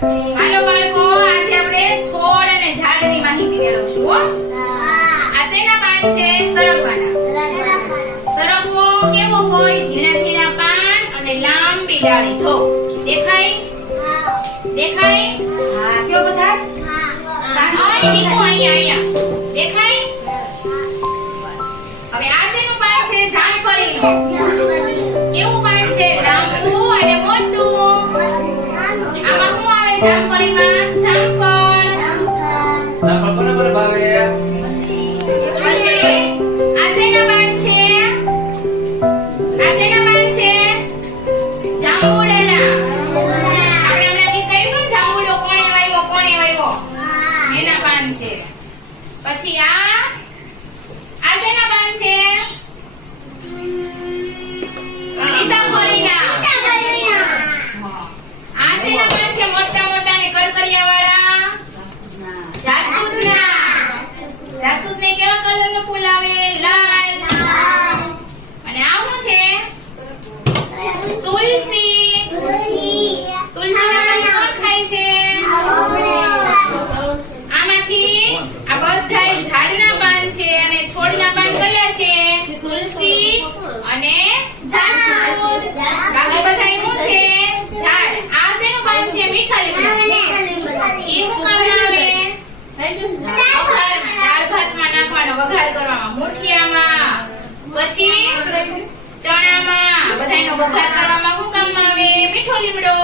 હાલો બાળકો, આજે આપણે છોડ અને ઝાડની માહિતી મેળવશું હો. આ શેના પાન છે? સરગવાના. સરગવો કેવો હોય? ઝીણા ઝીણા પાન અને લાંબી ડાળી. જો દેખાય? દેખાય? હા, કયો બધા? અહીં નીકળો, અહીંયા દેખાય? હવે આ શેનું પાન છે? જામફળીનું. કેવું પાન છે? લાંબુ અને મોટું. આમાં શું આવે? જામફળીમાં જામફળ. કોને કોને ભાવે? પછી આ શેના પાન છે? આ શેના પાન છે? જાંબુડાના. આપણે હમણાં કહ્યું ને જાંબુડો કોણે વાવ્યો? એના પાન છે. પછી આ શેના પાન છે? સીતાફળીના. આ શેના પાન છે? મોટા મોટા ને કરકરિયાવાળા. જાસૂદના. જાસૂદને કેવા કલરનું ફૂલ આવે? લાલ. અને આ શું છે? તુલસી. તુલસીના પાન કોણ ખાય છે? આમાંથી આ બધાય ઝાડના પાન છે અને છોડના પાન કયા છે? તુલસી અને જાસૂદ. બાકી બધાય શું છે? ઝાડ. આ શેનું પાન છે? મીઠા લીમડાનું. ઈ શું કામ આવે? વઘારમાં, દાળ ભાતમાં નાખવાનો, વઘાર કરવામાં, મુઠિયામાં, પછી ચણામાં, બધાયનો વઘાર કરવામાં શું કામ આવે? મીઠો લીમડો.